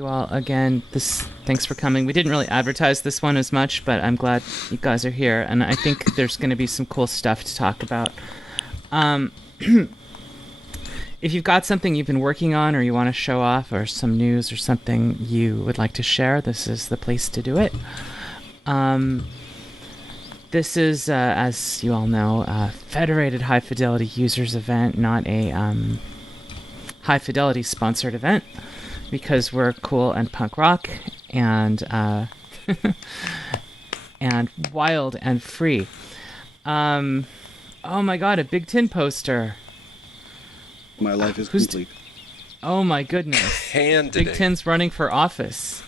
You all again. Thanks for coming. We didn't really advertise this one as much, but I'm glad you guys are here, and I think there's going to be some cool stuff to talk about. If you've got something you've been working on, or you want to show off, or some news or something you would like to share, this is the place to do it. This is, as you all know, a Federated High Fidelity Users event, not a High Fidelity sponsored event, because we're cool and punk rock and and wild and free. Oh my god, a Big Tin poster. My life is complete. Oh my goodness. Big Tin's running for office.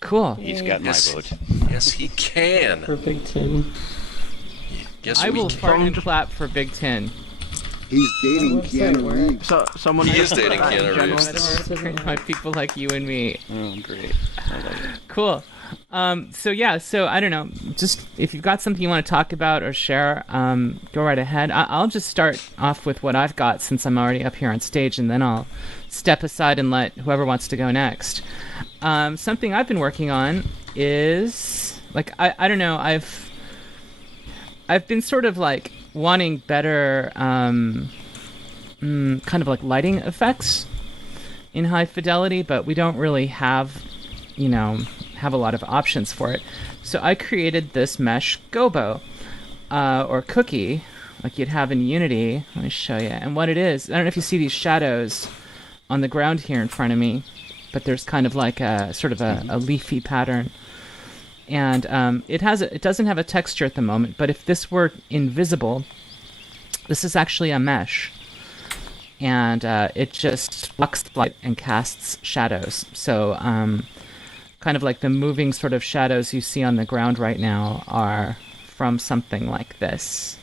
Cool. He's got my vote. Yes, he can. For Big Tin. Yes, I will fart and clap for Big Tin. He's dating Keanu Reeves. He is dating Keanu Reeves. That's my people like you and me. Oh, great. I love it. Cool. So I don't know. Just if you've got something you want to talk about or share, go right ahead. I'll just start off with what I've got since I'm already up here on stage, and then I'll step aside and let whoever wants to go next. Something I've been working on is I don't know. I've been sort of like wanting better kind of like lighting effects in high fidelity, but we don't really have a lot of options for it. So I created this mesh gobo or cookie like you'd have in Unity. Let me show you. And what it is, I don't know if you see these shadows on the ground here in front of me, but there's kind of like a sort of a leafy pattern. And it doesn't have a texture at the moment, but if this were invisible, this is actually a mesh. And it just fluxes light and casts shadows. So kind of like the moving sort of shadows you see on the ground right now are from something like this.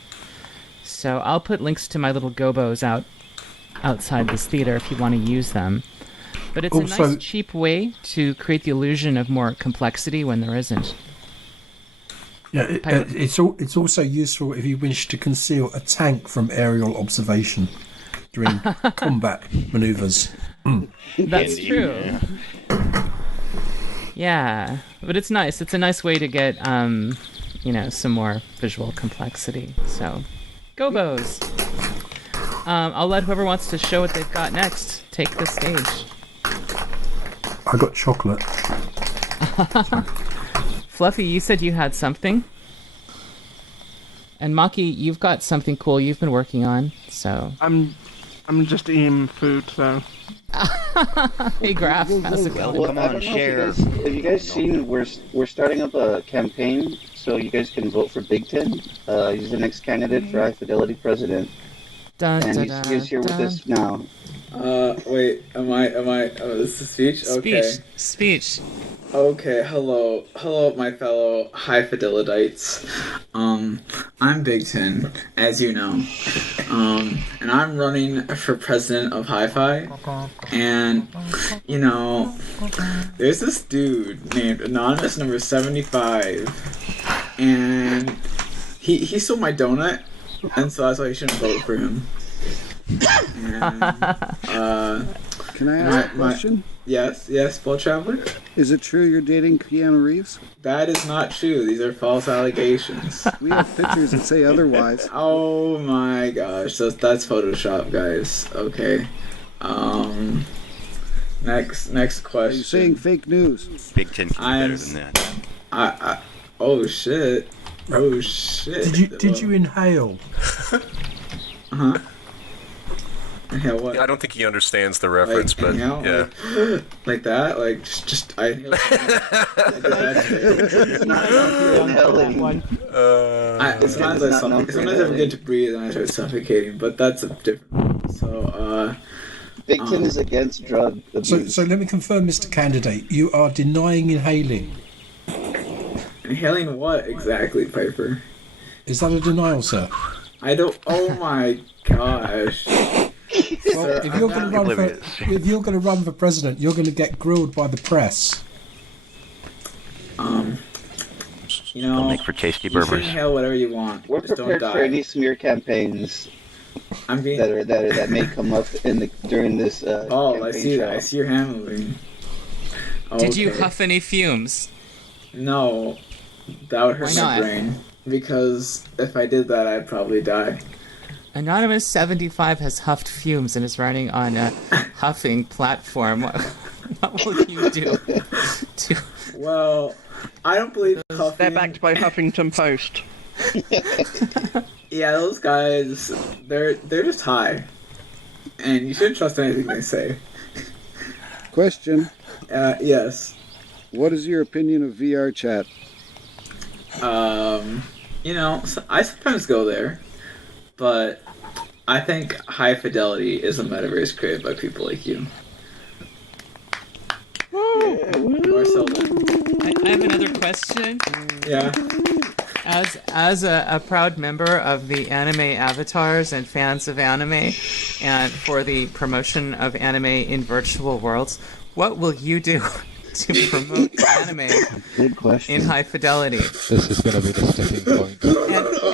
So I'll put links to my little gobos outside this theater if you want to use them. But it's a nice, cheap way to create the illusion of more complexity when there isn't. Yeah, it's also useful if you wish to conceal a tank from aerial observation during combat maneuvers. That's true. Yeah, but it's nice. It's a nice way to get, some more visual complexity. So, gobos. I'll let whoever wants to show what they've got next take the stage. I got chocolate. Fluffy, you said you had something. And Maki, you've got something cool you've been working on, so... I'm just eating food, so... Hey, Graf, how's it going? Well, come on, share. Have you guys seen, we're starting up a campaign so you guys can vote for Big Tin? He's the next candidate for High Fidelity President. And he's here with us now. Wait, am I, this is speech? Okay. Speech. Okay, hello, my fellow High Fidelites. I'm Big Tin, as you know. And I'm running for president of Hi-Fi. And, there's this dude named Anonymous number 75. And he stole my donut, and so that's why you shouldn't vote for him. And, can I ask a question? Yes, Bull Traveler? Is it true you're dating Keanu Reeves? That is not true. These are false allegations. We have pictures that say otherwise. Oh my gosh. So that's Photoshop, guys. Okay. Next question. Are you saying fake news? Big Tin can do better than that. Oh shit. Oh shit. Did you inhale? Uh-huh. Inhale what? Yeah, I don't think he understands the reference, but inhale? yeah. Like that? Like just I inhale. Sometimes I forget to breathe and I start suffocating, but that's a different one. So Big Tin is against drug abuse. So let me confirm, Mr. Candidate, you are denying inhaling. Inhaling what exactly, Piper? Is that a denial, sir? I don't. Oh my gosh. Well, if you're going to run for president, you're going to get grilled by the press. Don't make for tasty you can burgers. inhale whatever you want. We're Just prepared don't for die. any smear campaigns. I'm being. that may come up during this. Oh, I campaign see that. trial. I see your hand moving. Did you Okay. huff any fumes? No, that would hurt Why my not? brain. Because if I did that, I'd probably die. Anonymous 75 has huffed fumes and is running on a huffing platform. What will you do? Well, I don't believe huffing. They're backed by Huffington Post. Yeah, those guys, they're just high, and you shouldn't trust anything they say. Question. Yes. What is your opinion of VR chat? I sometimes go there, but I think High Fidelity is a metaverse created by people like you. More so than... I have another question. Yeah. As a proud member of the anime avatars and fans of anime, and for the promotion of anime in virtual worlds, what will you do to promote anime Good question. in High Fidelity? This is going to be the sticking point.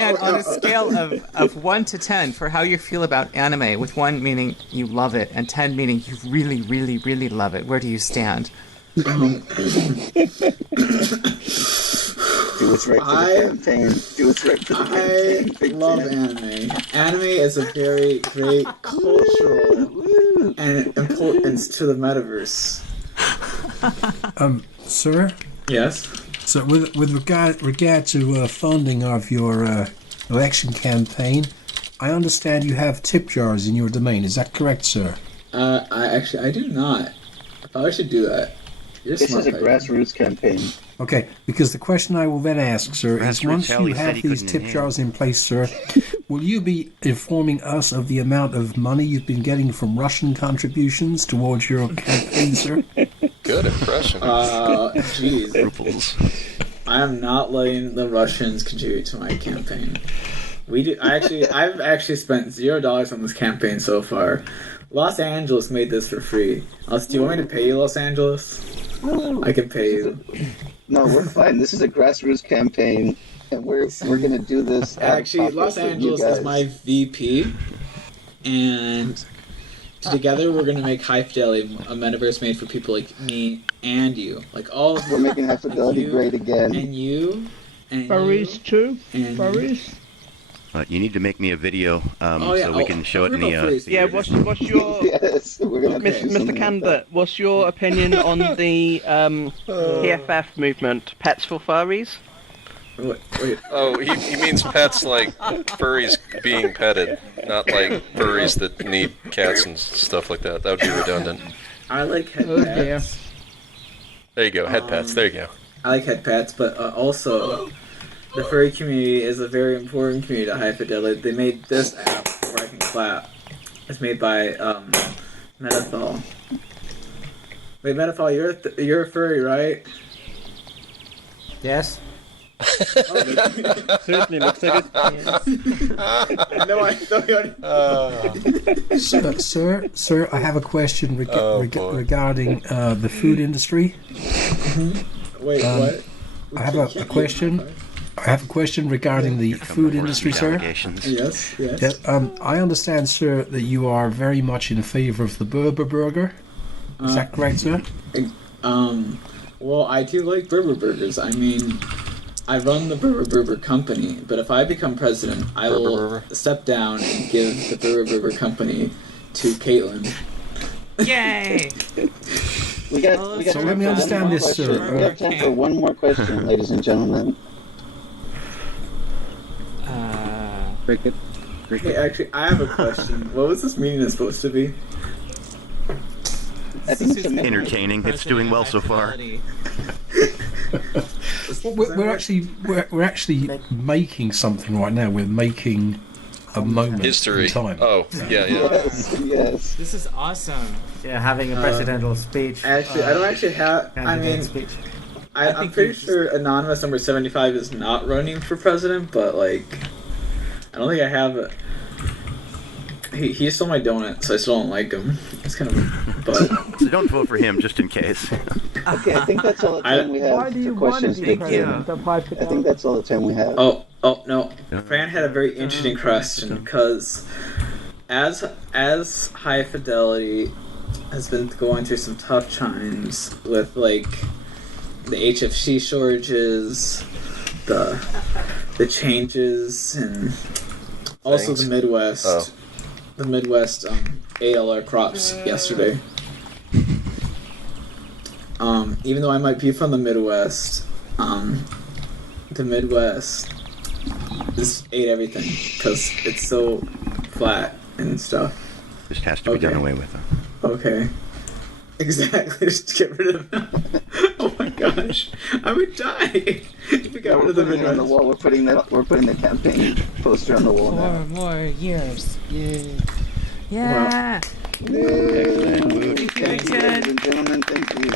And on a scale of 1 to 10 for how you feel about anime, with 1 meaning you love it and 10 meaning you really, really, really love it, where do you stand? Do what's right for the campaign. Do what's right for the campaign. I love anime. Anime is a very great cultural and importance to the metaverse. Sir? Yes? So with regard to funding of your election campaign, I understand you have tip jars in your domain. Is that correct, sir? I do not. I probably should do that. This is a grassroots campaign. Okay, because the question I will then ask, sir, is once you have these tip jars in place, sir, will you be informing us of the amount of money you've been getting from Russian contributions towards your campaign, sir? Good impression. Jeez. Rubles. I am not letting the Russians contribute to my campaign. I've actually spent $0 on this campaign so far. Los Angeles made this for free. Do you want me to pay you, Los Angeles? I can pay you. No, we're fine. This is a grassroots campaign, and we're gonna do this. Actually, Los Angeles is my VP, and together we're gonna make High Fidelity a metaverse made for people like me and you, like all of We're making High Fidelity you, great again. and you, and Furries you, too? and Furries? You need to make me a video so we can show it in the. Yeah, what's your Yes, we're gonna Okay. do something Mr. like Candidate? What's your opinion on the PFF movement, Pets for Furries? Wait. Oh, he means pets like furries being petted, not like furries that need cats and stuff like that. That would be redundant. I like head Oh, pats. There you go, head pets. There you go. I like head pats, but also the furry community is a very important community to High Fidelity. They made this app where I can clap. It's made by Metathol. Wait, Metathol, you're a furry, right? Yes. Certainly looks like it. No, I thought you already... Sir, I have a question regarding the food industry. Wait, what? I have a question. I have a question regarding the food industry, sir. Yes. Yeah, I understand, sir, that you are very much in favor of the Berber burger. Is that correct, sir? Well, I do like Berber burgers. I mean, I run the Berber company, but if I become president, I will step down and give the Berber company to Caitlin. Yay! We got So let me understand this, sir. We have time for one more question, ladies and gentlemen. Cricket. Hey, actually, I have a question. What was this meeting supposed to be? I think it's a Entertaining. It's doing well so far. We're actually making something right now. We're making a moment History. in time. Oh, yeah. Yes. This is awesome. Yeah, having a presidential speech. Actually, I don't actually have... I candidate mean, speech. I'm pretty sure Anonymous number 75 is not running for president, but, like... I don't think I have it. He stole my donut, so I still don't like him. It's kind of... But... So don't vote for him, just in case. Okay, I think that's all the time we have for questions. Big Tim. I think that's all the time we have. Oh, no. Fran had a very interesting question, because as High Fidelity has been going through some tough times with like the HFC shortages, the changes, and also the Midwest. The Midwest ate all our crops yesterday. Even though I might be from the Midwest, the Midwest just ate everything because it's so flat and stuff. Just has to be done away with. Okay. Exactly, just get rid of them. Oh my gosh, I would die if we got rid of the Midwest. On the wall. We're putting the campaign poster on the wall now. 4 more years. Yeah. Ladies and gentlemen, thank you.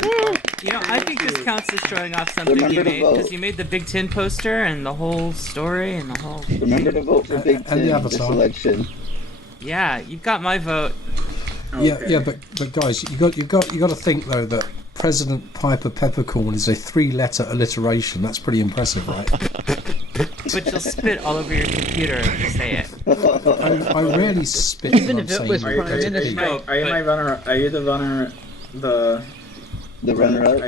You know, I think this counts as showing off something you made, because you made the Big Ten poster and the whole story and the whole... Remember to vote for Big Ten this election. Yeah, you've got my vote. Yeah, but guys, you got to think though that President Piper Peppercorn is a 3-letter alliteration. That's pretty impressive, right? But you'll spit all over your computer if you say it. I rarely spit. Even if it was Prime Minister. Are you my runner? Are you the runner? The runner-up? The runner-up.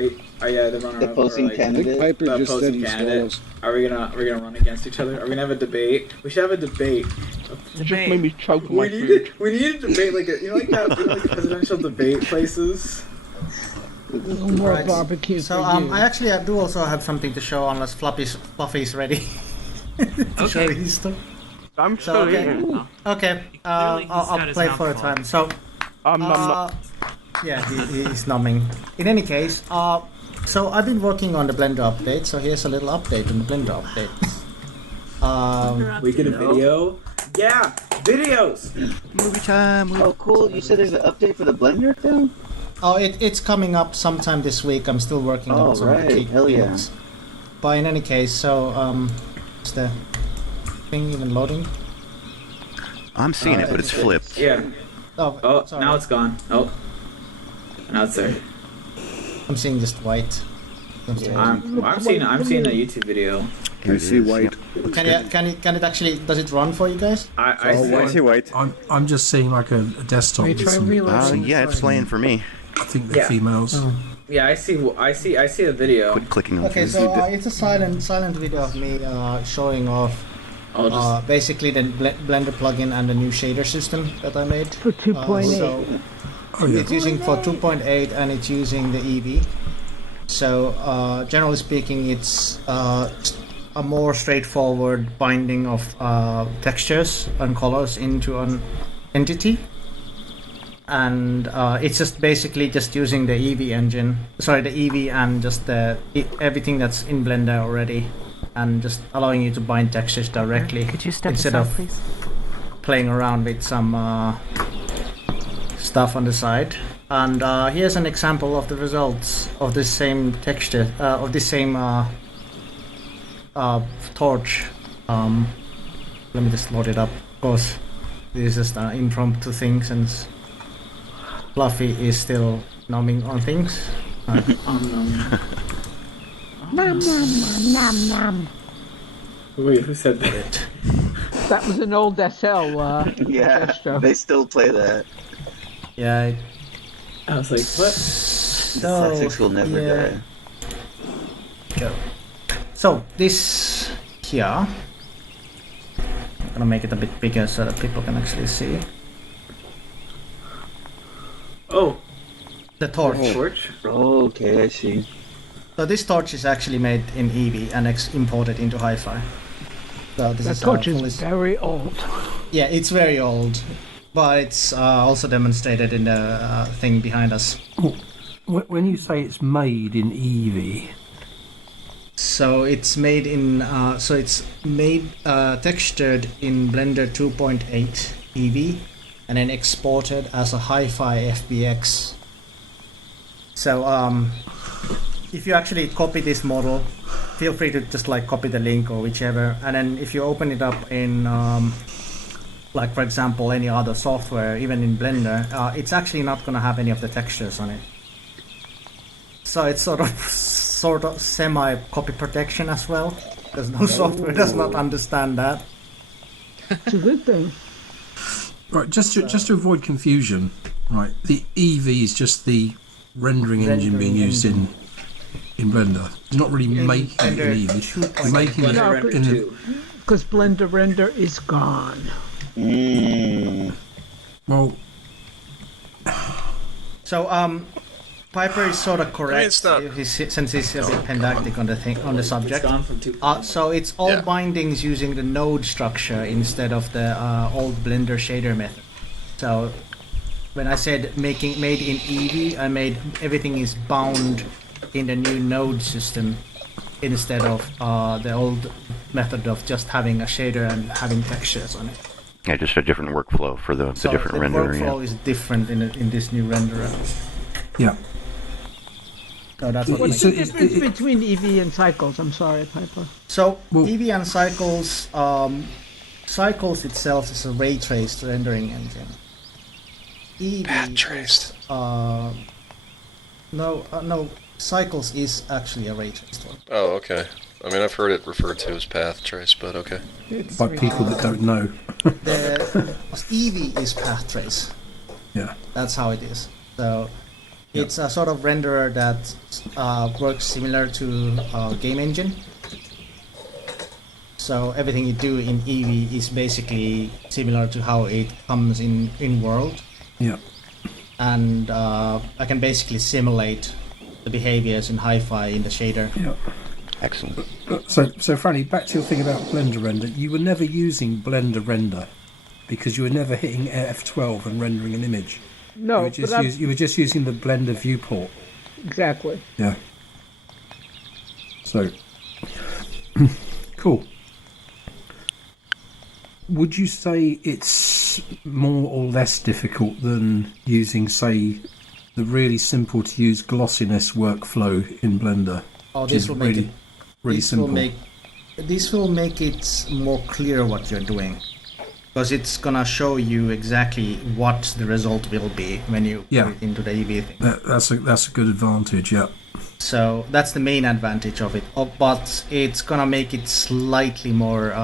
The opposing candidate. Piper The just said opposing he candidate. stalls. Are we gonna run against each other? Are we gonna have a debate? We should have a debate. Just made me choke my food. We need a debate like the presidential debate places. More barbecue. So I do also have something to show unless Fluffy's ready. to show his stuff. I'm still eating. Okay, I'll play for a time. So, yeah, he's numbing. In any case, so I've been working on the Blender update. So here's a little update on the Blender update. We get a video. Yeah, videos. Movie time. Oh, cool! You said there's an update for the Blender thing. Oh, it's coming up sometime this week. I'm still working on some of the key things. But in any case, so is the thing even loading? I'm seeing it, but it's flipped. Yeah. Oh, sorry. Now it's gone. Oh, now it's there. I'm seeing just white. I'm seeing a YouTube video. I see white. Can it actually? Does it run for you guys? I see white. I'm just seeing like a desktop. Yeah, it's playing for me. I think they're females. Yeah, I see a video. Quit clicking on Okay, so it's a silent video of me showing off basically the Blender plugin and the new shader system that I made. For 2.8. It's using for 2.8 and it's using the Eevee. So generally speaking, it's a more straightforward binding of textures and colors into an entity. And it's just basically just using the Eevee engine, the Eevee and just everything that's in Blender already, and just allowing you to bind textures directly. Could you step instead aside, of please? playing around with some stuff on the side. And here's an example of the results of this same texture, of this same torch. Let me just load it up. Of course, this is just an impromptu thing since Fluffy is still numbing on things. Nom nom nom nom. Wait, who said that? That was an old SL. Yeah, gesture. they still play that. Yeah. I was like, what? So, Classics will never die. Go. So this here, I'm gonna make it a bit bigger so that people can actually see. Oh, the torch. Torch? Oh, okay, I see. So this torch is actually made in Eevee and imported into Hifi. So this The torch is very old. Yeah, it's very old, but it's also demonstrated in the thing behind us. When you say it's made in Eevee, so it's made in textured in Blender 2.8 Eevee, and then exported as a Hifi FBX. So if you actually copy this model, feel free to just like copy the link or whichever, and then if you open it up in like for example any other software, even in Blender, it's actually not going to have any of the textures on it. So it's sort of semi copy protection as well, because no software does not understand that. It's a good thing. Right, just to avoid confusion, right? The Eevee is just the rendering engine being used in Blender. It's not really making an Eevee. You're making it in the... Because Blender Render is gone. Well... So, Piper is sort of correct since he's a bit pedantic on the subject. So it's all bindings using the node structure instead of the old Blender shader method. So when I said made in Eevee, I made everything is bound in the new node system instead of the old method of just having a shader and having textures on it. Yeah, just a different workflow for the different rendering. The workflow is different in this new renderer. Yeah. So that's what's the difference between Eevee and Cycles? I'm sorry, Piper. So Eevee and Cycles, Cycles itself is a ray traced rendering engine. Eevee path traced. No. Cycles is actually a ray traced one. Oh, okay. I mean, I've heard it referred to as path trace, but okay. By people that don't know. The Eevee is path trace. Yeah. That's how it is. So it's a sort of renderer that works similar to game engine. So everything you do in Eevee is basically similar to how it comes in world. Yeah. And I can basically simulate the behaviors in Hifi in the shader. Yeah. Excellent. So Franny, back to your thing about Blender Render. You were never using Blender Render because you were never hitting F12 and rendering an image. No, you were just using the Blender viewport. Exactly. Yeah. So, cool. Would you say it's more or less difficult than using, say, the really simple to use glossiness workflow in Blender? Oh, this will make it really simple. This will make it more clear what you're doing, because it's gonna show you exactly what the result will be when you put it into the Eevee thing. That's a good advantage. Yeah. So that's the main advantage of it. But it's gonna make it slightly more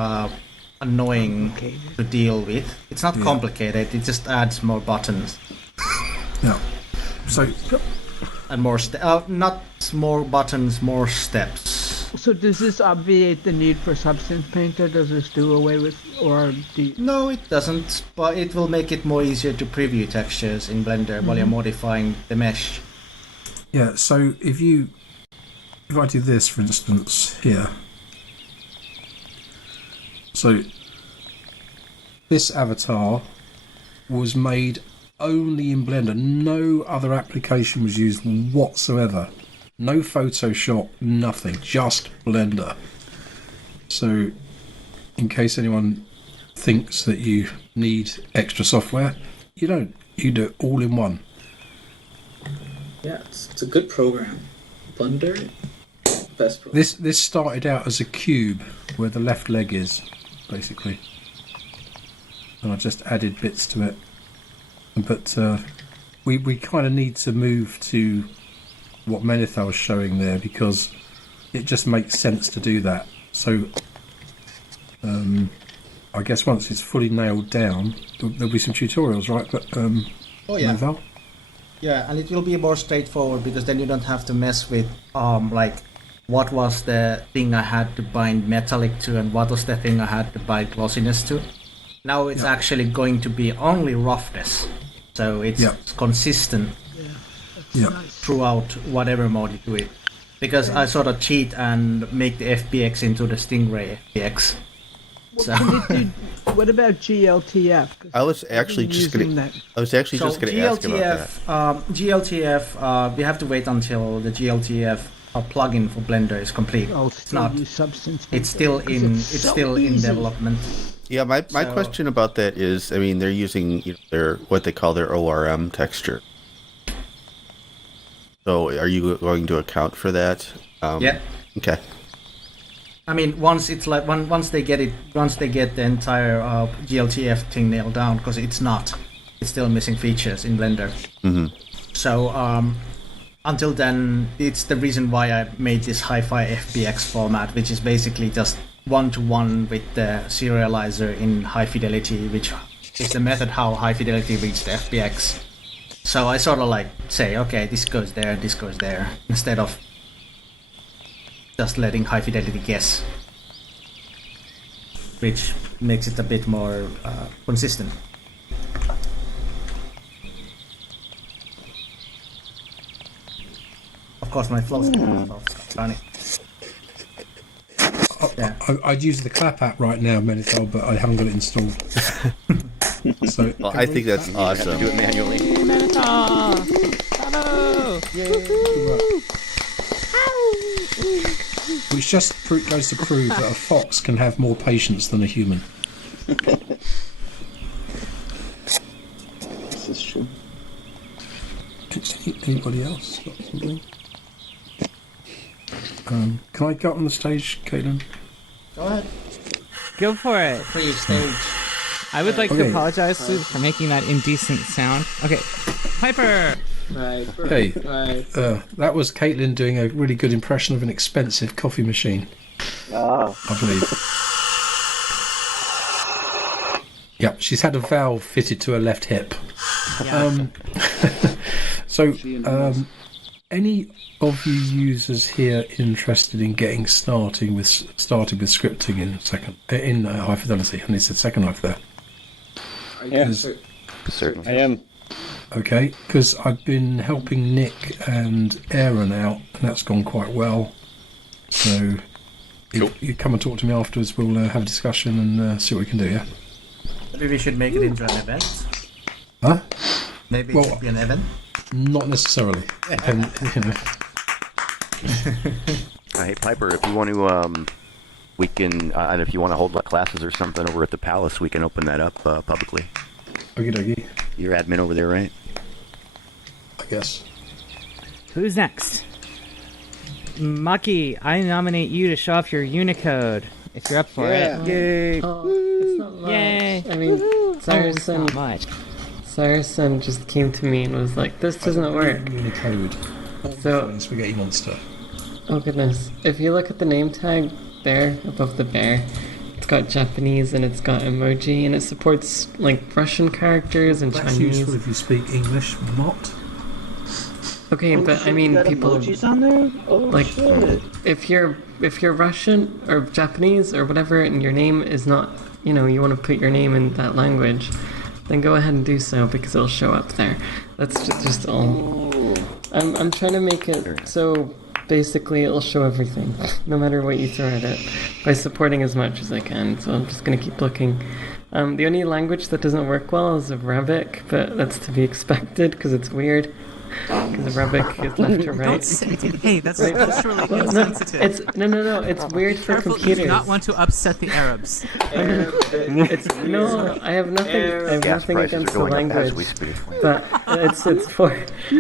annoying to deal with. It's not complicated. It just adds more buttons. Yeah. So. And more not more buttons, more steps. So does this obviate the need for Substance Painter? Does this do away with, or No, it doesn't. But it will make it more easier to preview textures in Blender while you're modifying the mesh. Yeah. So if I do this, for instance, here. So this avatar was made only in Blender. No other application was used whatsoever. No Photoshop, nothing. Just Blender. So, in case anyone thinks that you need extra software, you don't. You do it all in one. Yeah, it's a good program. Blender, best program. This started out as a cube where the left leg is, basically. And I just added bits to it. But we kind of need to move to what Menethil was showing there, because it just makes sense to do that. So I guess once it's fully nailed down, there'll be some tutorials, right? But Menethil? Yeah, and it will be more straightforward, because then you don't have to mess with like what was the thing I had to bind metallic to and what was the thing I had to bind glossiness to. Now it's actually going to be only roughness, so it's consistent throughout whatever mode you do it. Because I sort of cheat and make the FBX into the Stingray FBX. So. What about GLTF? I was actually just going to ask about that. GLTF, we have to wait until the GLTF plugin for Blender is complete. It's not. It's still in development. Yeah, my question about that is, I mean, they're using their what they call their ORM texture. So, are you going to account for that? Yeah. Okay. I mean, once they get the entire GLTF thing nailed down, because it's still missing features in Blender. Mm-hmm. So until then, it's the reason why I made this Hifi FBX format, which is basically just one-to-one with the serializer in high fidelity, which is the method how high fidelity reads the FBX. So I sort of like say, okay, this goes there, instead of just letting high fidelity guess, which makes it a bit more consistent. Of course, my flow's funny. Yeah. I'd use the clap app right now, Menithol, but I haven't got it installed. So well, I think that's awesome. Do it manually. Menithol! Bravo! Which just goes to prove that a fox can have more patience than a human. This is true. Anybody else got something? Can I go up on the stage, Caitlin? Go ahead. Go for it. Free stage. I would like to apologize, Luke, for making that indecent sound. Okay, Piper! Hey, that was Caitlin doing a really good impression of an expensive coffee machine. I believe. Yeah, she's had a valve fitted to her left hip. Yeah. So, any of you users here interested in getting started with scripting in high fidelity? And it's a second knife there. Yeah, certainly. I am. Okay, because I've been helping Nick and Aaron out, and that's gone quite well. So, if you come and talk to me afterwards, we'll have a discussion and see what we can do, yeah? Maybe we should make it into an event. Huh? Maybe it should be an event? Not necessarily. Hey, Piper, if you want to, we can, and if you want to hold classes or something over at the Palace, we can open that up publicly. Okie dokie. You're admin over there, right? I guess. Who's next? Mucky, I nominate you to show off your Unicode. If you're up for it. Yay! Oh, it's not much. Yay! I mean, Saracen just came to me and was like, this doesn't work. Unicode. So, Spaghetti Monster. Oh goodness. If you look at the name tag there, above the bear, it's got Japanese and it's got emoji and it supports like Russian characters and That's Chinese. useful if you speak English, not. Okay, but I mean, people emojis on there? Oh, like shit. if you're Russian or Japanese or whatever, and your name is not, you want to put your name in that language, then go ahead and do so because it'll show up there. That's just all. I'm trying to make it so basically it'll show everything, no matter what you throw at it, by supporting as much as I can. So I'm just gonna keep looking. The only language that doesn't work well is Arabic, but that's to be expected because it's weird. Because Arabic is left to right. Hey, that's culturally insensitive. No. It's weird for Careful, computers. You do not want to upset the Arabs. I have nothing against the language, but it's for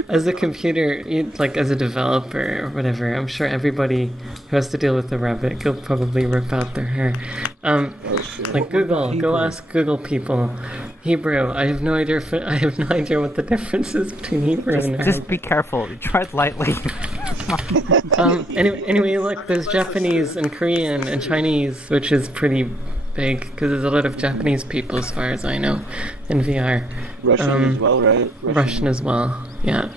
as a computer, like as a developer or whatever. I'm sure everybody who has to deal with Arabic will probably rip out their hair. Like Google, go ask Google people. Hebrew, I have no idea what the difference is between Hebrew and Arabic. Just be careful. Tread lightly. Anyway, look, there's Japanese and Korean and Chinese, which is pretty big because there's a lot of Japanese people, as far as I know, in VR. Russian as well, right? Russian as well, yeah.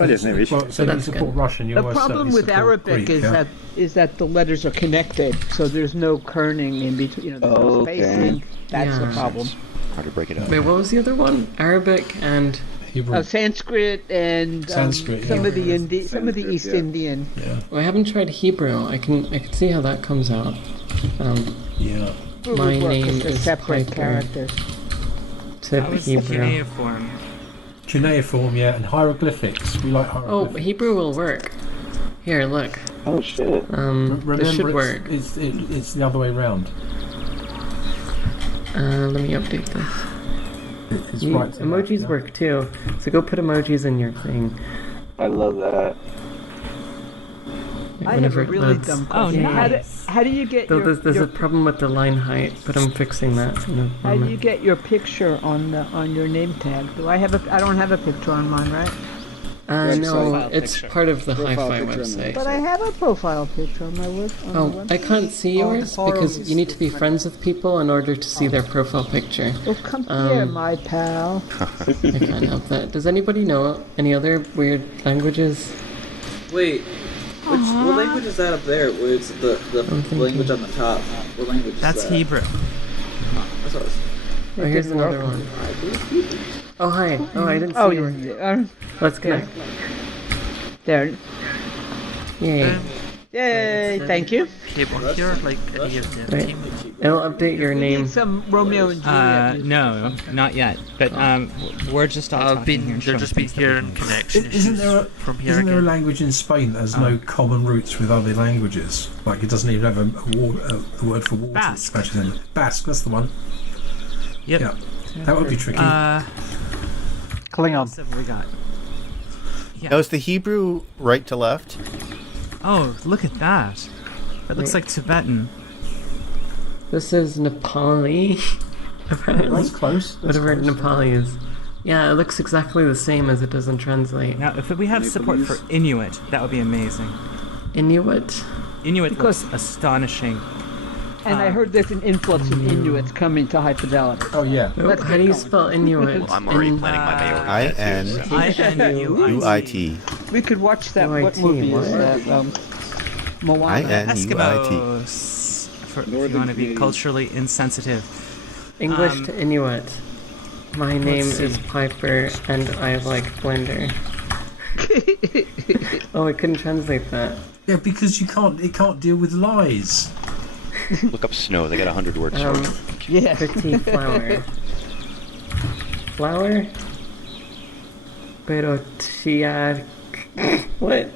Well, so you support Russian. You the problem with Arabic Greek, is that the letters are connected, so there's no kerning in between. There's no spacing. That's the problem. Hard to break it up. Wait, what was the other one? Arabic and Sanskrit and some of the East Indian. Yeah. Well, I haven't tried Hebrew. I can see how that comes out. Yeah. My name is separate Piper. characters. Tip Hebrew. Cuneiform, yeah, and hieroglyphics. We like hieroglyphics. Oh, Hebrew will work. Here, look. Oh shit. This should work. It's the other way around. Let me update this. It's right emojis work too, so go put emojis in your thing. I love that. I have a really dumb question. How do you get there's a problem with the line height, but I'm fixing that. How do you get your picture on your name tag? I don't have a picture on mine, right? Website. No, it's part of the Profile Hi-Fi picture on the website. But I have a profile picture on my Oh, I can't see yours because you need to be friends with people in order to see their profile picture. Oh, come here, my pal. I can't help that. Does anybody know any other weird languages? Wait, what language is that up there? Where it's the language on the top? What language is that? That's Hebrew. That's what I was... Oh, here's another one. Oh, hi. Oh, I didn't see you. Let's connect. There. Yay. Yay, thank you. Here, like any of the team. It'll update your name. Some Romeo and Juliet. No, not yet. But we're just all talking here. They're just been here in connection. Isn't there a language in Spain that has no common roots with other languages? Like it doesn't even have a word for water. Basque. Basque, that's the one. Yep. Yeah, that would be tricky. Klingon. What have we got? Yeah. Now, is the Hebrew right to left? Oh, look at that. That looks like Tibetan. This is Nepali. That's close. Whatever Nepali is. Yeah, it looks exactly the same as it does in Translate. Now, if we have support for Inuit, that would be amazing. Inuit? Inuit looks astonishing. And I heard there's an influx of Inuits coming to High Fidelity. Oh, yeah. How do you spell Inuit? Well, I'm already planning my I-N-U-I-T. We could watch that. What UIT, movie what? is that? Moana. Eskimos. If you want to be culturally insensitive. English to Inuit. My name is Piper, and I like Blender. Oh, I couldn't translate that. Yeah, because it can't deal with lies. Look up snow. They got 100 words. Yeah. Pretty flower. Flower? Pero tiar... What?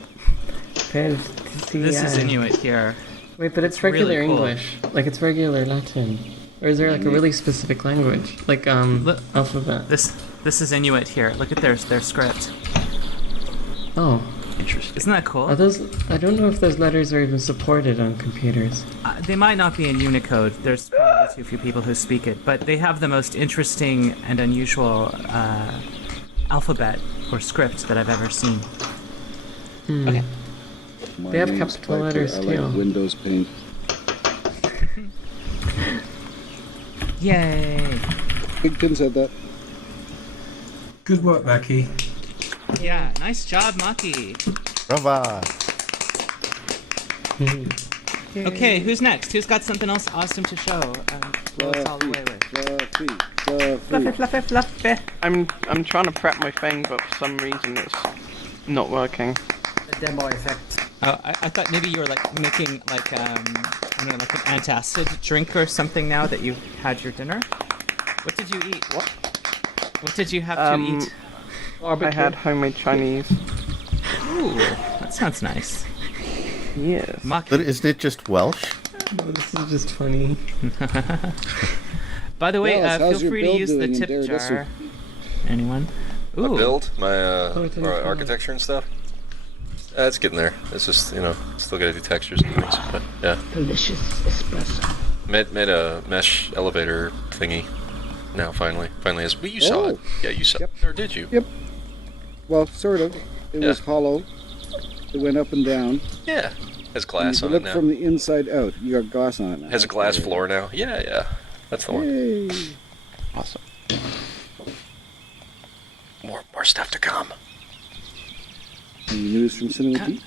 This is Inuit here. Wait, but it's regular really cool. English. Like, it's regular Latin. Or is there, like, a really specific language? Like, alphabet. This is Inuit here. Look at their script. Oh. Interesting. Isn't that cool? Are those... I don't know if those letters are even supported on computers. They might not be in Unicode. There's probably too few people who speak it. But they have the most interesting and unusual alphabet or script that I've ever seen. Okay. They have name's capital Piper. letters, I too. like Windows Paint. Yay! Bigton said that. Good work, Mackie. Yeah, nice job, Maki. Brava. Okay, who's next? Who's got something else awesome to show? Blow us all away with. Fluffy, fluffy. I'm trying to prep my thing, but for some reason it's not working. The demo effect. Oh, I thought maybe you were like making like I don't know, like an antacid drink or something now that you've had your dinner. What did you eat? What did you have to eat? I had homemade Chinese. Ooh, that sounds nice. Yes. But isn't it just Welsh? No, this is just funny. By the way, Yes, how's feel your free to build use the doing in tip Daredevil? jar. Anyone? My Ooh. build, my it's architecture and stuff. It's getting there. It's just still gotta do textures and things. But yeah. Delicious espresso. Made a mesh elevator thingy. Now finally has. Well, you saw it. Yeah, you saw. Yep. Or did you? Yep. Well, sort of. It was hollow. It went up and down. Yeah. Has glass and on you it look now. from the inside out. You got glass on it now. Has a glass floor now. Yeah. That's the one. Yay. Awesome. More stuff to come. Any news from Cinema Geek?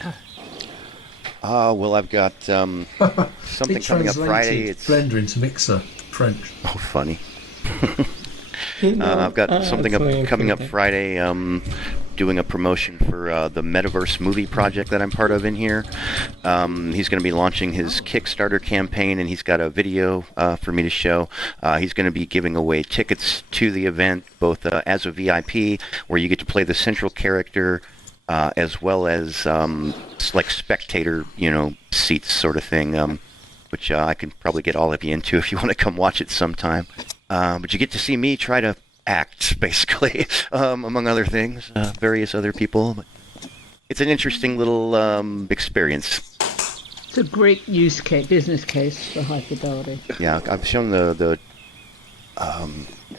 Well, I've got something It coming up Friday. translated It's Blender into Mixer French. oh, funny. I've got something coming up Friday. Doing a promotion for the Metaverse movie project that I'm part of in here. He's going to be launching his Kickstarter campaign, and he's got a video for me to show. He's going to be giving away tickets to the event, both as a VIP, where you get to play the central character, as well as like spectator, seats sort of thing, which I can probably get all of you into if you want to come watch it sometime. But you get to see me try to act, basically, among other things, various other people. But it's an interesting little experience. It's a great business case for High Fidelity. Yeah, I've shown the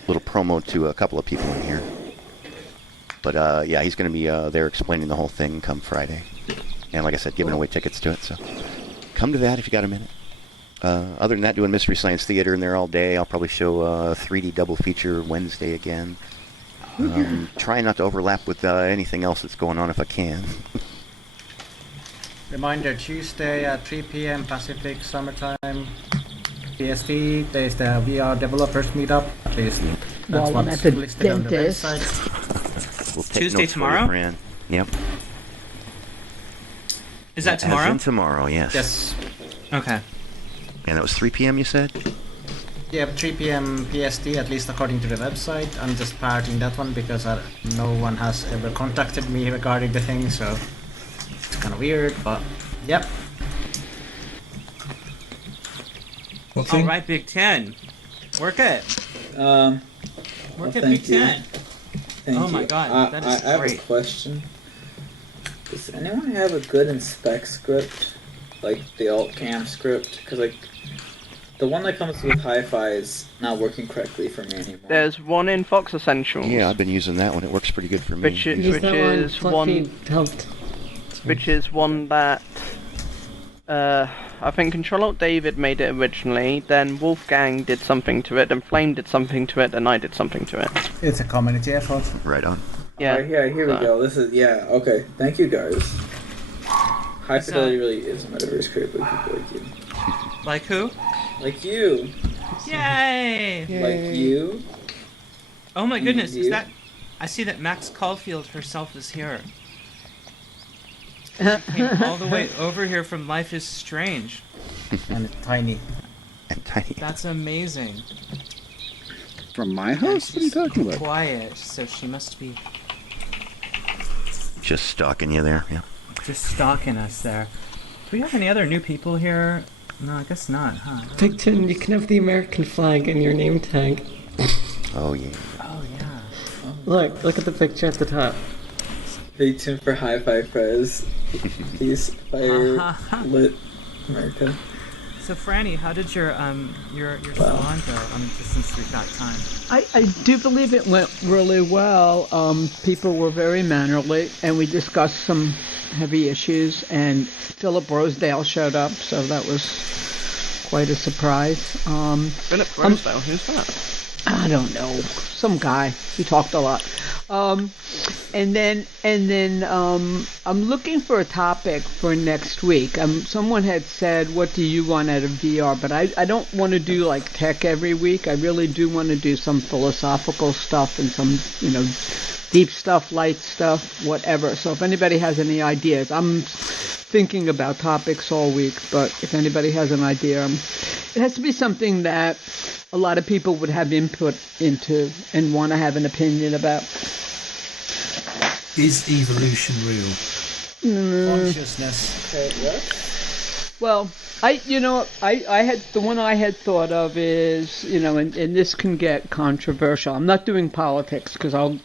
little promo to a couple of people in here. But yeah, he's going to be there explaining the whole thing come Friday. And like I said, giving away tickets to it. So come to that if you got a minute. Other than that, doing Mystery Science Theater in there all day. I'll probably show a 3D double feature Wednesday again. Trying not to overlap with anything else that's going on if I can. Reminder, Tuesday at 3 p.m. Pacific Summertime PST, there's the VR Developers Meetup. At least that's Well, what's at the listed on the dentist. website. We'll take Tuesday notes for you, tomorrow? Fran. Yep. Is that tomorrow? As in tomorrow, yes. Yes. Okay. And that was 3 p.m. you said? Yeah, 3 p.m. PST, at least according to the website. I'm just parroting that one because no one has ever contacted me regarding the thing, so it's kind of weird, but yep. All right, Big Ten. Work it. Work it, Big Ten. Oh my God, that is I have great. a question. Does anyone have a good inspect script? Like the alt-cam script? Because like, the one that comes with Hifi is not working correctly for me anymore. There's one in Fox Essentials. Yeah, I've been using that one. It works pretty good for me. Which is one that I think Control Alt David made it originally, then Wolfgang did something to it, then Flame did something to it, then I did something to it. It's a community effort. Right on. Yeah. Here we go. This is, okay. Thank you, guys. High Fidelity really is a metaverse created by people like you. Like who? Like you. Yay! Like you. Oh my goodness, You. is that... I see that Max Caulfield herself is here. She came all the way over here from Life is Strange. And tiny. And tiny. That's amazing. From my house? What are you talking about? Quiet, so she must be Just stalking you there, yeah. just stalking us there. Do we have any other new people here? No, I guess not, huh? Victon, you can have the American flag in your name tag. Oh, yeah. Oh, yeah. Look at the picture at the top. Stay tuned for Hi-Fi Fez. Peace, fire, lit, America. So, Franny, how did your salon go? I mean, just since we've got time. I do believe it went really well. People were very mannerly, and we discussed some heavy issues, and Philip Rosedale showed up, so that was quite a surprise. Philip Rosedale, who's that? I don't know. Some guy. He talked a lot. And then I'm looking for a topic for next week. Someone had said, what do you want out of VR? But I don't want to do like tech every week. I really do want to do some philosophical stuff and some, deep stuff, light stuff, whatever. So if anybody has any ideas, I'm thinking about topics all week, but if anybody has an idea, it has to be something that a lot of people would have input into and want to have an opinion about. Is evolution real? Consciousness. Okay, what? Well, I had the one I had thought of is, and this can get controversial. I'm not doing politics because I'll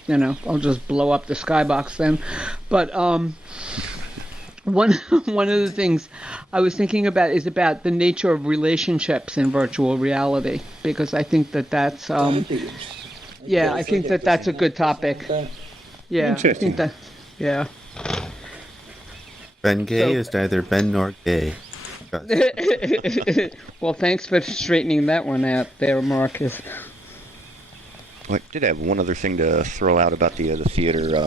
just blow up the skybox then. But one of the things I was thinking about is about the nature of relationships in virtual reality, because I think that's I think that's a good topic. Yeah, I think that. Yeah. Ben Gay is neither Ben nor gay. Well, thanks for straightening that one out there, Marcus. Well, I did have one other thing to throw out about the theater.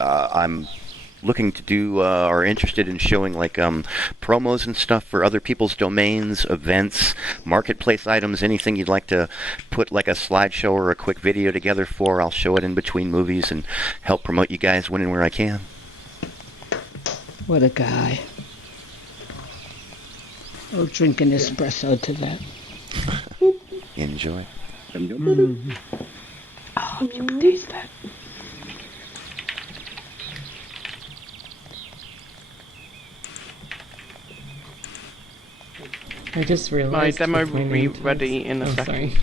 I'm looking to do or interested in showing like promos and stuff for other people's domains, events, marketplace items, anything you'd like to put like a slideshow or a quick video together for. I'll show it in between movies and help promote you guys when and where I can. What a guy. I'll drink an espresso to that. Enjoy. Oh, you can taste that. I just realized my demo will be ready in a second. Sorry.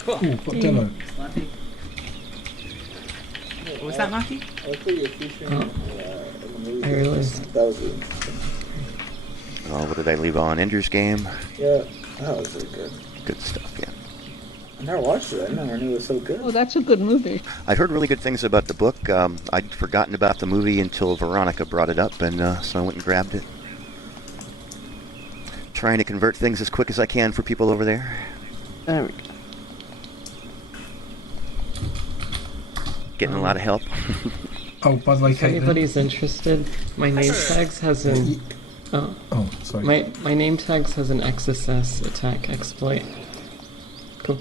Cool. Ooh, what demo? What was that, Maki? I realized. That was really interesting. What did I leave on? Ender's Game? Yeah, that was really good. Good stuff, yeah. I never watched it. I never knew it was so good. Oh, that's a good movie. I've heard really good things about the book. I'd forgotten about the movie until Veronica brought it up, and so I went and grabbed it. Trying to convert things as quick as I can for people over there. There we go. Getting a lot of help. Oh, by the way, If Caitlin. anybody's interested, my name tags has an. Oh, sorry. My name tags has an XSS attack exploit. Go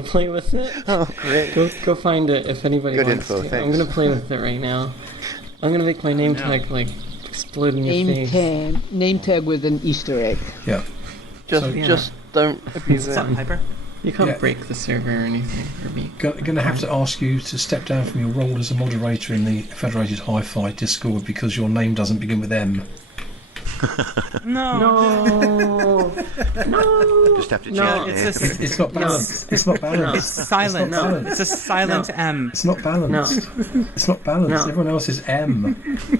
play with it. Oh, great. Go find it if anybody Good wants info, to. thanks. I'm gonna play with it right now. I'm gonna make my name tag like explode in your face. Name tag with an Easter egg. Yeah. Just don't abuse it. Piper? You can't Yeah. break the server or anything for me. Going to have to ask you to step down from your role as a moderator in the Federated Hi-Fi Discord because your name doesn't begin with M. No. Just have to change No, it. It's not balanced. It's not balanced. Silent. It's not balanced. It's a silent M. It's not balanced. It's not balanced. No. Everyone else is M.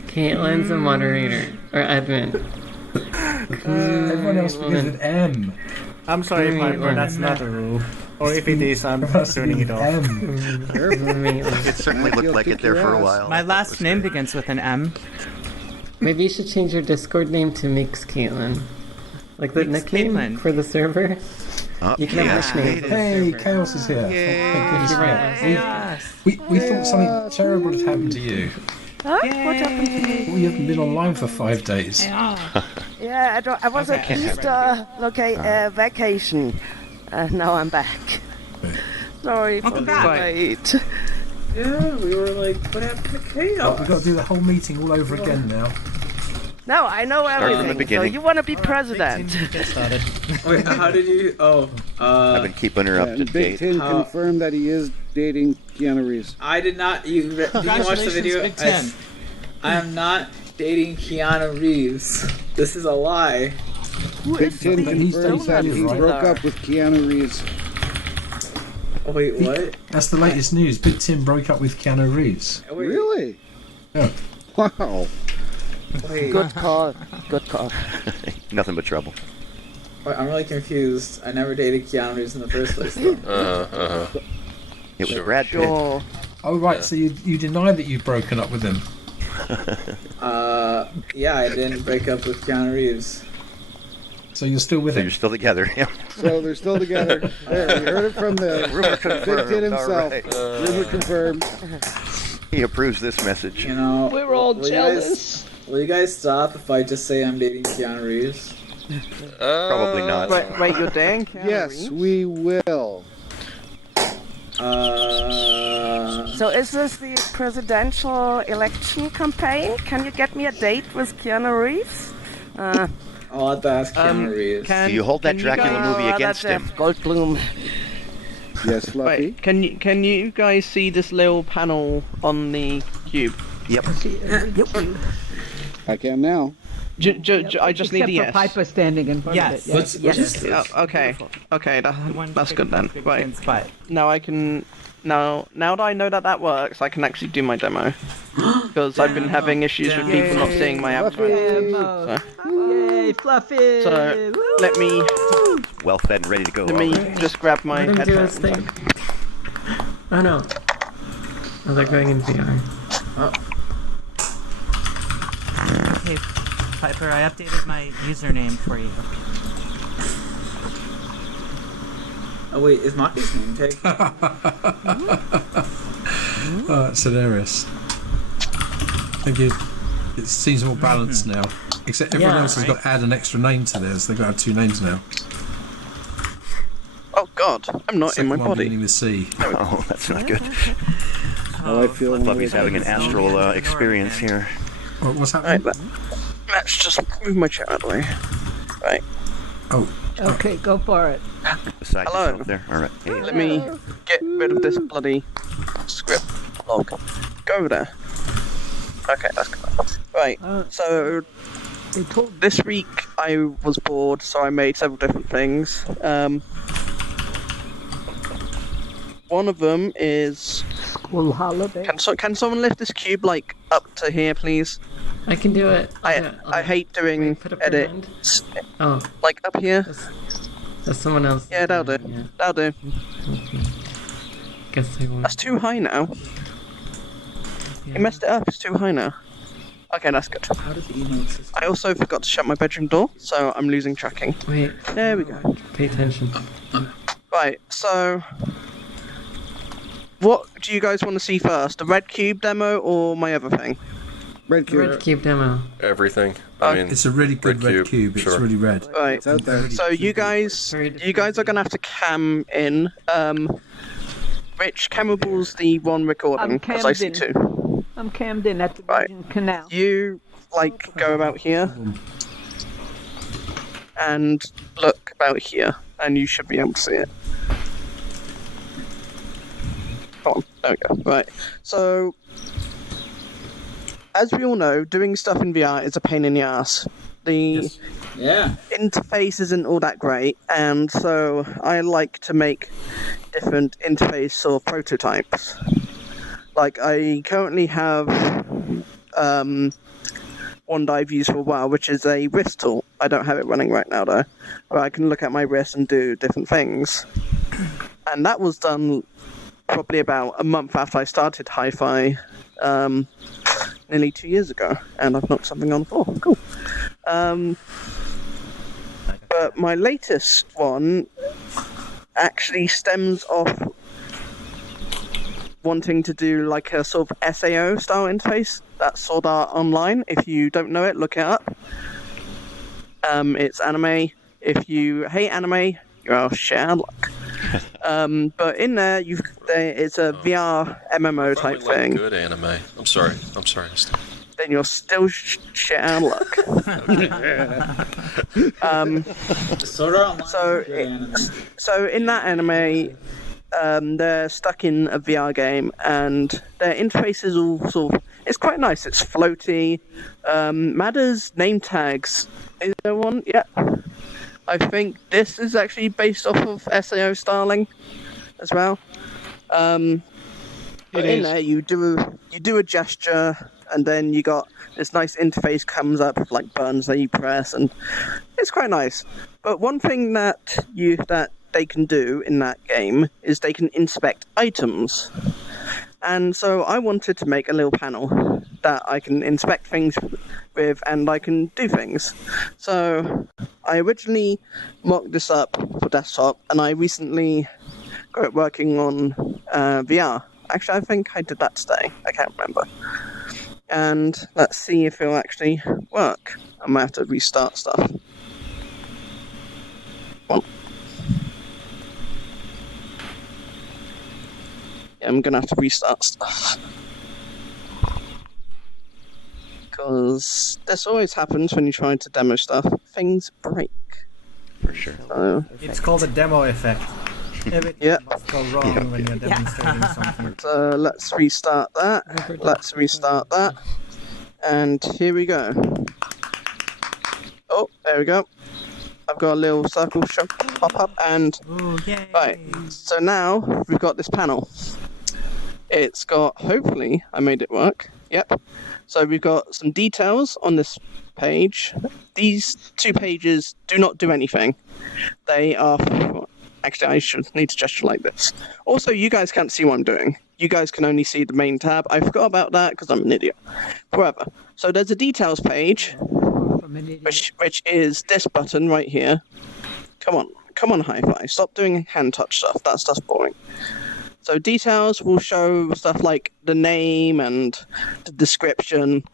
Caitlin's a moderator or admin. Everyone else begins with M. I'm sorry, Piper, that's not a rule. Or if it is, I'm turning it off. It certainly looked like it there for a while. My last name begins with an M. Maybe you should change your Discord name to Mix Caitlin. Like the Mix nickname Caitlin. for the server. You can have nicknames. Hey, Chaos is here. Thank goodness You're for right. that. We thought something terrible had happened to you. Huh? What happened to me? We haven't been online for 5 days. Yeah, I was at Easter vacation. Now I'm back. Sorry for being late. Yeah, we were like, what happened to Chaos? We've got to do the whole meeting all over again now. No, I know from the everything. So beginning. you want to be president? Get started. Wait, how did you? I've been keeping her up to And Big date. Tin confirmed that he is dating Keanu Reeves. I did not. Did you watch the video? Big Ten. I am not dating Keanu Reeves. This is a lie. Big Tin He's confirms that dating he right? broke up with Keanu Reeves. Oh, wait, what? That's the latest news. Big Tim broke up with Keanu Reeves. Wait, Really? Yeah. Wow. wait, Good call. Good call. Nothing but trouble. wait, I'm really confused. I never dated Keanu Reeves in the first place. Though. It was Brad Pitt. Sure. Oh, right. So you deny that you've broken up with him. Yeah, I didn't break up with Keanu Reeves. So you're still with So him. you're still together. Yeah. So they're still together. There, we heard it from the Rumor Big confirmed. Tin All himself. right. Rumor confirmed. He approves this message. You know, We're all will jealous. Will you guys stop if I just say I'm dating Keanu Reeves? Probably not. Wait, you're dating Keanu Yes, Reeves? we will. So is this the presidential election campaign? Can you get me a date with Keanu Reeves? I'll have to ask Keanu Reeves. Do you hold that Dracula movie against him? Goldblum. Yes, Fluffy. Wait, can you guys see this little panel on the cube? Yep. I can now. I just need a Except yes. for Piper standing in front Yes. of it. Yes. Oh, okay, that's good then. Right. Spot. Now I can. Now that I know that works, I can actually do my demo. Because I've been having issues with people not seeing my avatar. Demo. Yay, Fluffy! So let me Well fed and ready to go. let me just grab my Let him do his headphones. thing. Oh no. Oh, they're going in VR. Okay, Piper, I updated my username for you. Oh wait, is Maki's name tag? Oh, it's hilarious. Thank you. It seems more balanced now. Except everyone Yeah, else has got to add an extra name to theirs. They've got to have 2 names now. Oh God, I'm not in my Second one body. beginning with C. Oh, that's not good. How I feel. Fluffy's having an astral experience here. What's happening? Right, let's just move my chair out of the way. Right. Oh. Okay, go for it. Beside Hello. yourself there. All right. Hey, Let me get rid of this bloody script log. Go over there. Okay, that's good. Right, so this week I was bored, so I made several different things. One of them is... School holiday. Can someone lift this cube, like, up to here, please? I can do it. I hate doing edits. Oh. Like, up here. That's someone else. Yeah, that'll do. That'll do. Guess I won't. That's too high now. You messed it up. It's too high now. Okay, that's good. How does email system? I also forgot to shut my bedroom door, so I'm losing tracking. Wait. There we go. Pay attention. Right, so... What do you guys want to see first? The red cube demo or my other thing? Red cube. Red cube demo. Everything. I mean, It's a really good red cube. It's sure. really red. Right. It's out there. So you guys are gonna have to cam in. Rich, Campbell's the one recording I'm because I see cammed in. two. I'm cammed in at the Virgin Canal. You go about here and look about here, and you should be able to see it. Come on, there we go. Right. So, as we all know, doing stuff in VR is a pain in the ass. The interface isn't all that great, and so I like to make different interface sort of prototypes. Like, I currently have one that I've used for a while, which is a wrist tool. I don't have it running right now, though. But I can look at my wrist and do different things. And that was done probably about a month after I started Hifi, nearly 2 years ago. And I've knocked something on the floor. Cool. But my latest one actually stems off wanting to do like a sort of SAO style interface. That's Sword Art Online. If you don't know it, look it up. It's anime. If you hate anime, you're shit out of luck. But in there, it's a VR MMO type thing. Good anime. I'm sorry. Then you're still shit out of luck. So in that anime, they're stuck in a VR game, and their interface is all sort of... It's quite nice. It's floaty. Madder's name tags. Is there one? Yeah. I think this is actually based off of SAO styling as well. But in there, you do a gesture, and then you got this nice interface comes up with like buttons that you press, and it's quite nice. But one thing that they can do in that game is they can inspect items. And so I wanted to make a little panel that I can inspect things with, and I can do things. So I originally mocked this up for desktop, and I recently got it working on VR. Actually, I think I did that today. I can't remember. And let's see if it'll actually work. I might have to restart stuff. Well, yeah, I'm gonna have to restart stuff. Because this always happens when you try to demo stuff. Things break. For sure. So, It's called a demo effect. Everything must go wrong when you're demonstrating something. So let's restart that. Let's restart that. And here we go. Oh, there we go. I've got a little circle pop up, and right. So now we've got this panel. It's got, hopefully, I made it work. Yep. So we've got some details on this page. These two pages do not do anything. They are... Actually, I should need to gesture like this. Also, you guys can't see what I'm doing. You guys can only see the main tab. I forgot about that because I'm an idiot. However, so there's a details page, which is this button right here. Come on, Hifi. Stop doing hand touch stuff. That stuff's boring. So details will show stuff like the name and the description.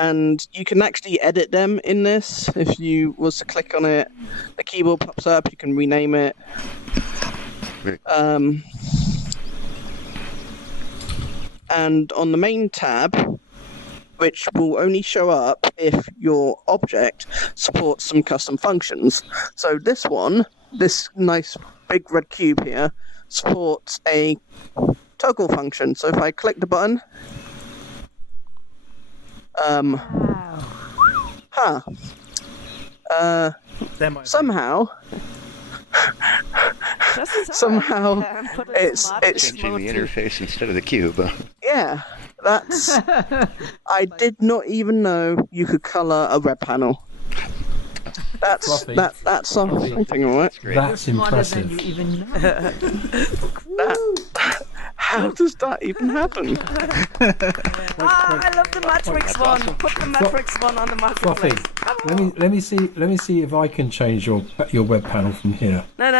And you can actually edit them in this. If you was to click on it, the keyboard pops up, you can rename it. And on the main tab, which will only show up if your object supports some custom functions. So this one, this nice big red cube here, supports a toggle function. So if I click the button, somehow it's changing the interface instead of the cube. Yeah, that's... I did not even know you could color a red panel. That's Fluffy. that's something, all right? That's impressive. You even know. How does that even happen? I love the Matrix one. Put the Matrix one on the Fluffy, marketplace. let me see if I can change your web panel from here. No.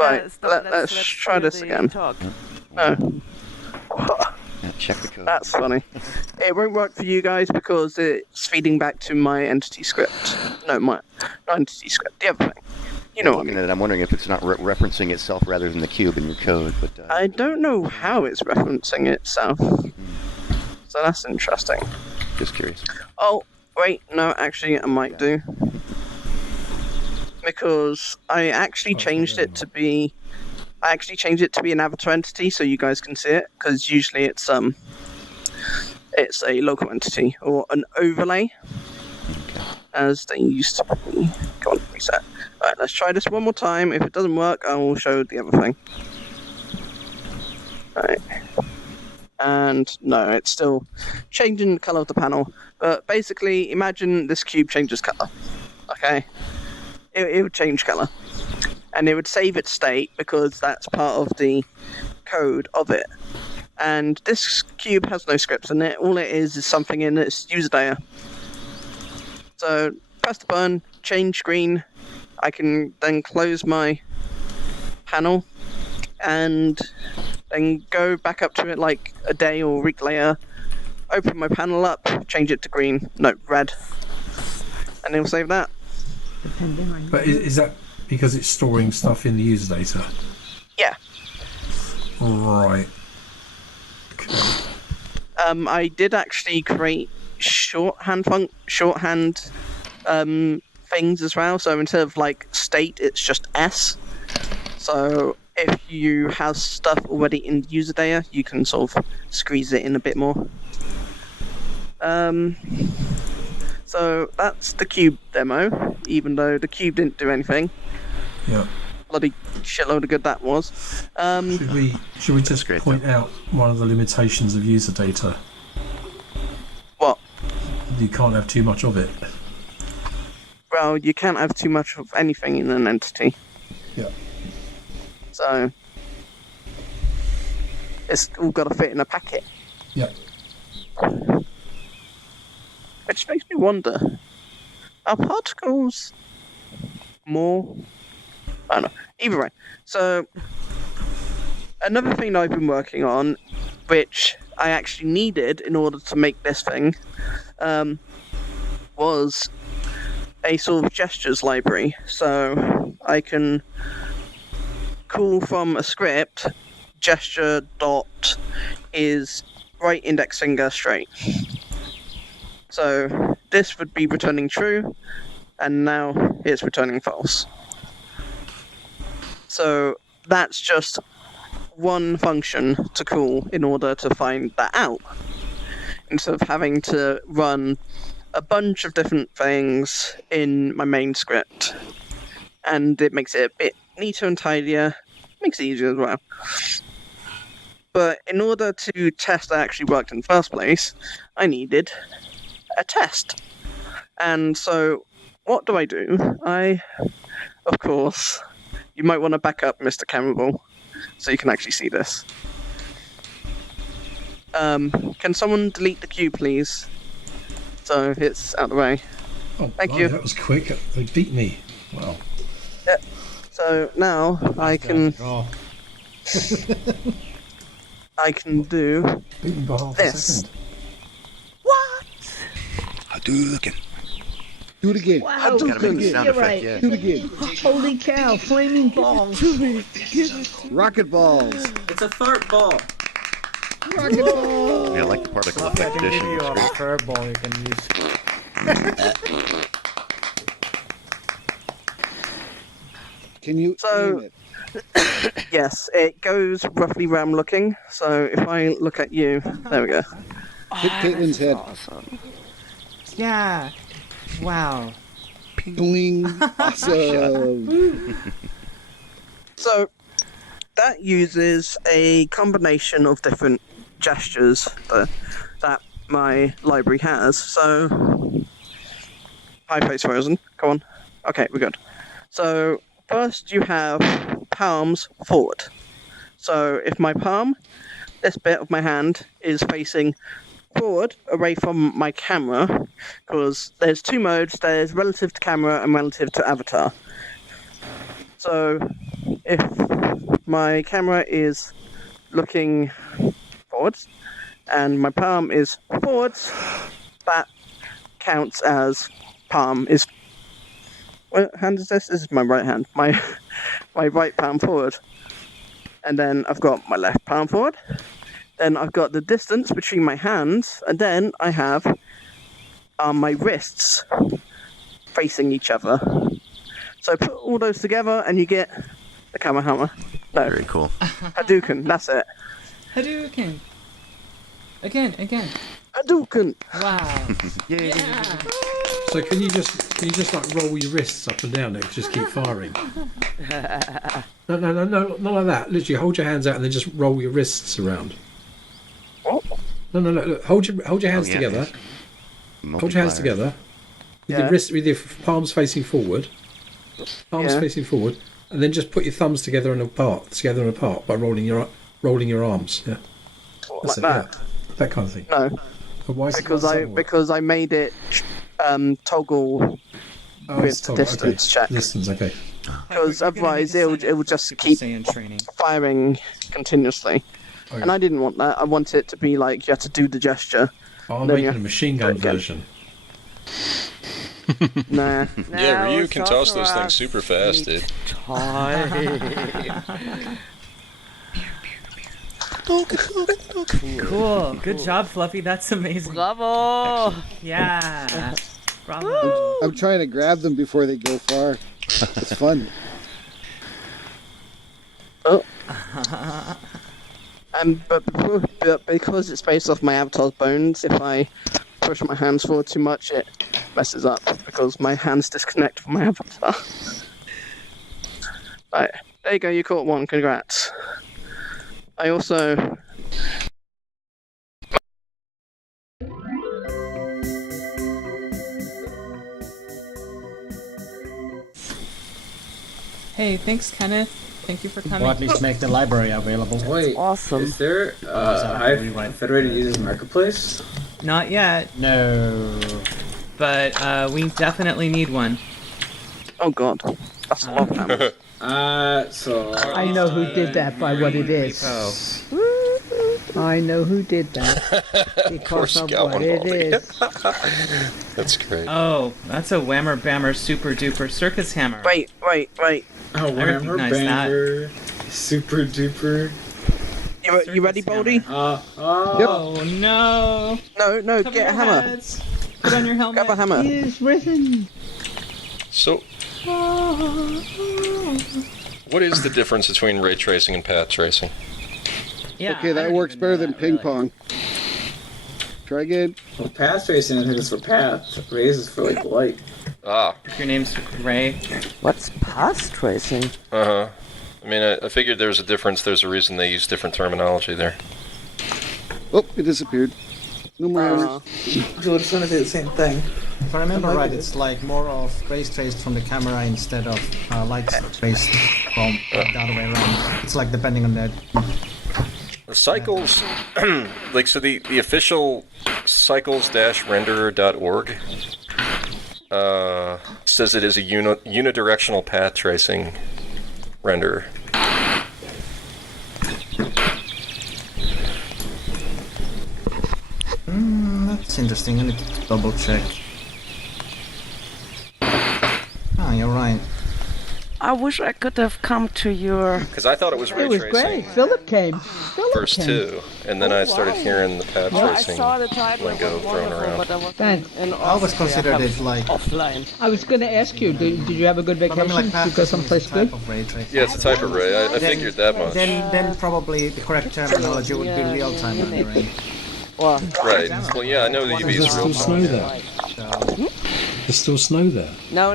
Right, Stop. let's try do this the again. Talk. No. Check the code. That's funny. It won't work for you guys because it's feeding back to my entity script. No, not entity script. The other thing. You know what I mean. Looking at it, I'm wondering if it's not referencing itself rather than the cube in your code. But I don't know how it's referencing itself. So that's interesting. Just curious. Oh, wait, no, actually I might do. Because I actually changed it to be an avatar entity so you guys can see it, because usually it's a local entity or an overlay as they used to be. Go on, reset. Alright, let's try this one more time. If it doesn't work, I will show the other thing. Alright. And no, it's still changing the color of the panel. But basically, imagine this cube changes color. Okay? It would change color. And it would save its state because that's part of the code of it. And this cube has no scripts in it. All it is something in its user data. So press the button, change screen. I can then close my panel and then go back up to it like a day or a week later, open my panel up, change it to green, no, red, and it'll save that. Depending on. But is that because it's storing stuff in the user data? Yeah. Right. I did actually create shorthand things as well. So instead of like state, it's just S. So if you have stuff already in user data, you can sort of squeeze it in a bit more. So that's the cube demo, even though the cube didn't do anything. Yeah. Bloody shitload of good that was. Should we just point out one of the limitations of user data? What? You can't have too much of it. Well, you can't have too much of anything in an entity. Yeah. So it's all got to fit in a packet. Yeah. Which makes me wonder, are particles more? I don't know. Either way. So another thing I've been working on, which I actually needed in order to make this thing, was a sort of gestures library. So I can call from a script gesture dot is right index finger straight. So this would be returning true, and now it's returning false. So that's just one function to call in order to find that out, instead of having to run a bunch of different things in my main script. And it makes it a bit neater and tidier, makes it easier as well. But in order to test that actually worked in the first place, I needed a test. And so what do? Of course, you might want to back up Mr. Campbell so you can actually see this. Can someone delete the cube, please? So it's out of the way. Oh, thank you. That was quick. They beat me. Wow. Yeah. So now I can I can do beaten by half this. a second. What? Hadouken. Do it again. Wow, Gotta make the sound you're effect, right. yeah. Do it again. Holy cow, flaming balls. Rocket balls. It's a fart ball. Rocket balls. Yeah, I like the particle I effect can give addition. you a It's great. furball you can use. Can you So- aim it? Yes, it goes roughly where I'm looking. So if I look at you, there we go. Hit Caitlin's head. Awesome. Yeah. Wow. Bling. Awesome. So that uses a combination of different gestures that my library has. So, hi, Face Frozen. Come on. Okay, we're good. So first you have palms forward. So if my palm, this bit of my hand, is facing forward away from my camera, because there's two modes, there's relative to camera and relative to avatar. So if my camera is looking forwards and my palm is forwards, that counts as palm is... What hand is this? This is my right hand. My right palm forward. And then I've got my left palm forward. Then I've got the distance between my hands, and then I have my wrists facing each other. So put all those together, and you get the Kamehameha. No. Very cool. Hadouken, that's it. Hadouken. Again. Hadouken. Wow. Yeah. So can you just like roll your wrists up and down and just keep firing? No, not like that. Literally, hold your hands out and then just roll your wrists around. What? No. Look, hold your hands together. Hold your hands together. With your palms facing forward. Facing forward, and then just put your thumbs together and apart by rolling your arms. Yeah. Like that. Yeah. That kind of thing. No. Because I made it toggle with distance check. Distance, okay. Because otherwise it will just keep firing continuously. Okay. And I didn't want that. I want it to be like you have to do the gesture. I'm making a machine gun version. Nah. Yeah, Ryu can toss those things super fast, dude. Cool. Good job, Fluffy. That's amazing. Bravo! Yeah. Bravo. I'm trying to grab them before they go far. It's fun. Oh. But because it's based off my avatar's bones, if I push my hands forward too much, it messes up because my hands disconnect from my avatar. Right, there you go, you caught one, congrats. I also... Hey, thanks, Kenneth. Thank you for coming. Or at least make the library available. Wait, awesome. Is there Federated uses Marketplace? Not yet. No. But we definitely need one. Oh god, that's a lot of damage. I know who did that by what it is. I know who did that because of what it is. That's great. Oh, that's a Whammer Bammer Super Duper Circus Hammer. Wait. Oh, Whammer Bammer Super Duper. You ready, Baldy? Oh no! No, Cover get your a hammer. heads. Put on your helmet. Grab a hammer. He is risen. So, what is the difference between ray tracing and path tracing? Yeah, Okay, that works better than ping pong. Try again. Well, path tracing I think is for path. Rays is for like light. Ah. Your name's Ray. What's path tracing? Uh-huh. I mean, I figured there was a difference. There's a reason they use different terminology there. Oh, it disappeared. No more errors. So it's gonna do the same thing. If I remember right, it's like more of rays traced from the camera instead of lights traced from the other way around. It's like depending on that. The cycles, so the official cycles-renderer.org says it is a unidirectional path tracing renderer. That's interesting. I need to double check. Ah, you're right. I wish I could have come to your... Because I thought it was ray It was tracing. great. Philip came. First two, and then I started hearing the path I tracing saw the title, lingo thrown around. but I was Thanks. in I always Austria, considered it like offline. I was going to ask you, did you have a good vacation? Did you go someplace good? Yeah, it's a type of ray. I figured that much. Then probably the correct terminology would be real-time rendering. Well, Right. Well, yeah, I know the UV is There's real still snow time. there. There's still snow there. no.